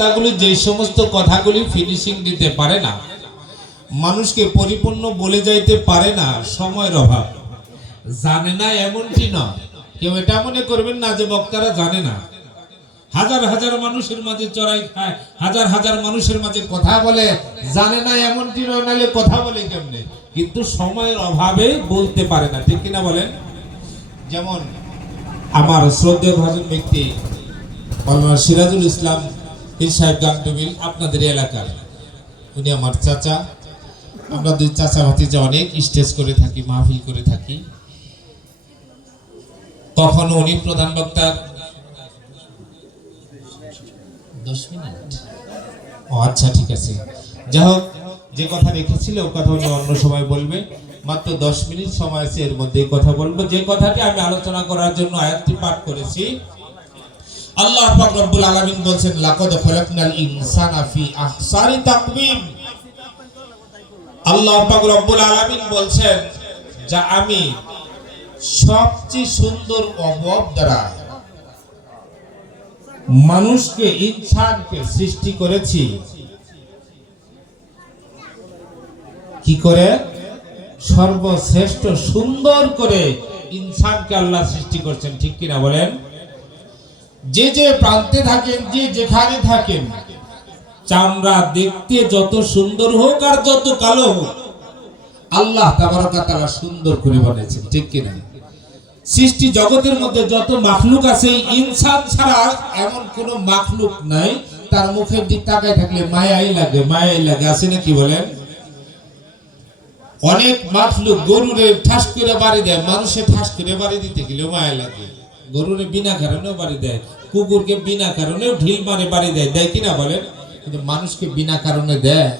কথাগুলি, যে সমস্ত কথাগুলি ফিনিশিং দিতে পারে না, মানুষকে পরিপূর্ণ বলে যাইতে পারে না, সময়ের অভাব। জানে না এমনটি নয় কেউ এটা মনে করবেন না যে বক্তারা জানে না। হাজার হাজার মানুষের মাঝে চড়াই খায়, হাজার হাজার মানুষের মাঝে কথা বলে, জানে না এমনটি নয় নাহলে কথা বলে কেমনে? কিন্তু সময়ের অভাবে বলতে পারে না, ঠিক কিনা বলেন? যেমন আমার শ্রদ্ধেয় ভাজন ব্যক্তি সিরাজুল ইসলাম পীর সাহেব গাংটবিল আপনাদের এলাকার। উনি আমার চাচা। আমরা দুই চাচা ভাতিজা অনেক স্টেজ করে থাকি, মাহফিল করে থাকি। কখনো উনি প্রধান বক্তা দশ মিনিট। ও আচ্ছা ঠিক আছে। যাই হোক, যে কথা রেখেছিল ও কথা উনি অন্য সময় বলবে। মাত্র দশ মিনিট সময় আছে, এর মধ্যে কথা বলব। যে কথাটি আমি আলোচনা করার জন্য আয়াতটি পাঠ করেছি আল্লাহ পাক রব্বুল আলামিন বলছেন, লাকাদ খলাকনাল ইনসানা ফি আহসানি তাকওয়িম। আল্লাহ পাক রব্বুল আলামিন বলছেন, যা আমি সবচেয়ে সুন্দর অবব দ্বারা মানুষকে, ইনসানকে সৃষ্টি করেছি। কি করে? সর্বশ্রেষ্ঠ সুন্দর করে ইনসানকে আল্লাহ সৃষ্টি করছেন, ঠিক কিনা বলেন? যে যে প্রান্তে থাকেন, যে যেখানে থাকেন, চামড়া দেখতে যত সুন্দর হোক আর যত কালো হোক, আল্লাহ তাআলা সুন্দর করে বানিয়েছেন, ঠিক কিনা? সৃষ্টি জগতের মধ্যে যত মাখলুক আছে, ইনসান ছাড়া এমন কোন মাখলুক নাই, তার মুখের দিক তাকায় থাকলে মায়াই লাগে মায়াই লাগে, আছে না কি বলেন? অনেক মাখলুক গরুরে ঠাস করে বাড়ি দেয়, মানুষে ঠাস করে বাড়ি দিতে গেলেও মায়া লাগে। গরুরে বিনা কারণেও বাড়ি দেয়, কুকুরকে বিনা কারণেও ঢিল মারে বাড়ি দেয় দেয় কিনা বলেন? কিন্তু মানুষকে বিনা কারণে দেয়।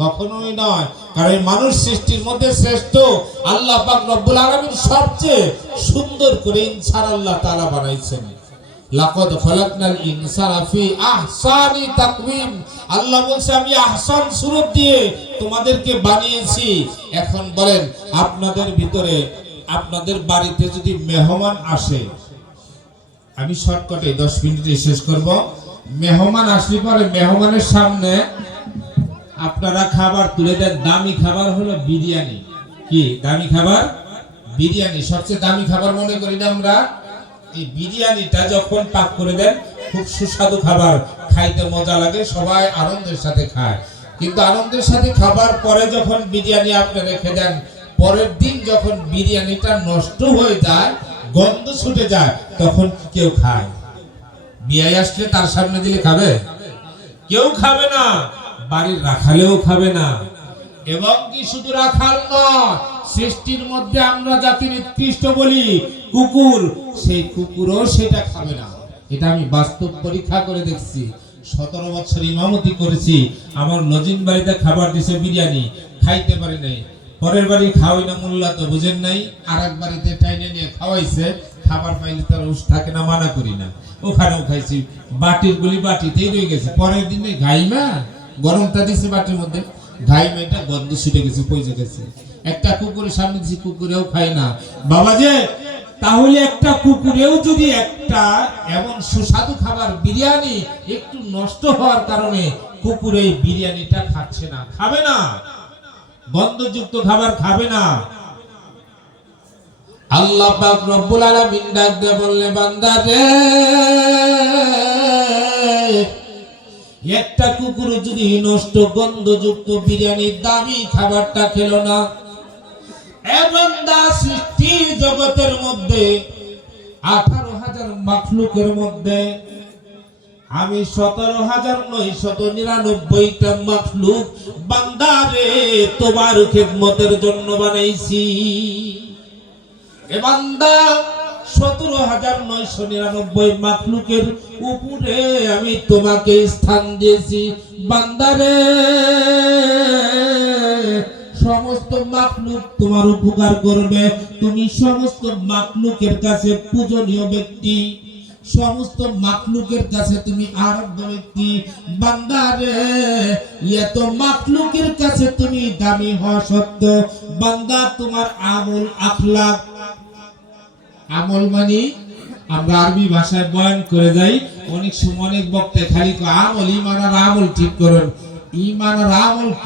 কখনোই নয়, কারণ মানুষ সৃষ্টির মধ্যে শ্রেষ্ঠ। আল্লাহ পাক রব্বুল আলামিন সবচেয়ে সুন্দর করে ইনসান আল্লাহ তাআলা বানাইছেন। লাকাদ খলাকনাল ইনসানা ফি আহসানি তাকওয়িম। আল্লাহ বলছে, আমি আহসান সুরত দিয়ে তোমাদেরকে বানিয়েছি। এখন বলেন, আপনাদের ভিতরে, আপনাদের বাড়িতে যদি মেহমান আসে আমি শর্টকাটে দশ মিনিটে শেষ করব। মেহমান আসলে পরে মেহমানের সামনে আপনারা খাবার তুলে দেন। দামি খাবার হলো বিরিয়ানি। কি? দামি খাবার? বিরিয়ানি। সবচেয়ে দামি খাবার মনে করি না আমরা। এই বিরিয়ানিটা যখন পাক করে দেন, খুব সুস্বাদু খাবার। খাইতে মজা লাগে, সবাই আনন্দের সাথে খায়। কিন্তু আনন্দের সাথে খাবার পরে যখন বিরিয়ানি আপনি রেখে দেন, পরের দিন যখন বিরিয়ানিটা নষ্ট হয়ে যায় গন্ধ ছুটে যায়, তখন কেউ খায়। বিয়ে আসলে তার সামনে দিলে খাবে? কেউ খাবে না, বাড়ির রাখালেও খাবে না। এবং কি শুধু রাখাল নয়, সৃষ্টির মধ্যে আমরা জাতি নিকৃষ্ট বলি, কুকুর, সেই কুকুরও সেটা খাবে না। এটা আমি বাস্তব পরীক্ষা করে দেখছি। সতেরো বছর ইমামতি করেছি। আমার লজিন বাড়িতে খাবার দিছে বিরিয়ানি, খাইতে পারি নাই। পরের বাড়ি খাওয়াই না মূল্যা তো বুঝেন নাই আর এক বাড়িতে টাইনে নিয়ে খাওয়াইছে, খাবার পাইলে তার উস থাকে না, মানা করি না। ওখানেও খাইছি, বাটির গুলি বাটিতেই রয়ে গেছে। পরের দিনে ঘাইমা গরমটা দিছে বাটির মধ্যে। ঘাইমা এটা গন্ধ ছুটে গেছে পয়সে গেছে। একটা কুকুরের সামনে দিছি, কুকুরেও খায় না। বাবা যে, তাহলে একটা কুকুরেও যদি একটা এমন সুস্বাদু খাবার, বিরিয়ানি একটু নষ্ট হওয়ার কারণে কুকুর এই বিরিয়ানিটা খাচ্ছে না, খাবে না। গন্ধযুক্ত খাবার খাবে না। আল্লাহ পাক রব্বুল আলামিন ডাক দিয়ে বললে, বান্দা রে, একটা কুকুর যদি নষ্ট গন্ধযুক্ত বিরিয়ানির দামি খাবারটা খেলো না, এ বান্দা সৃষ্টি জগতের মধ্যে, আঠারো হাজার মাখলুকের মধ্যে আমি সতেরো হাজার নয় শত নিরানব্বইটা মাখলুক বান্দারে তোমার খেদমতের জন্য বানাইছি। সতেরো হাজার নয়শো নিরানব্বই মাখলুকের উপরে আমি তোমাকে স্থান দিয়েছি। বান্দারে সমস্ত মাকলুক তোমার উপকার করবে। তুমি সমস্ত মাকলুকের কাছে পূজনীয় ব্যক্তি। সমস্ত মাকলুকের কাছে তুমি আরব্ধ ব্যক্তি বান্দারে এত মাকলুকের কাছে তুমি দামি হওয়া সত্ত্বেও, বান্দা, তোমার আমল আখলাক। আমল মানে আমরা আরবি ভাষায় বয়ান করে যাই, অনেক সময় অনেক বক্তায় খালি আমল, ইমান আর আমল ঠিক করুন। ইমান আর আমল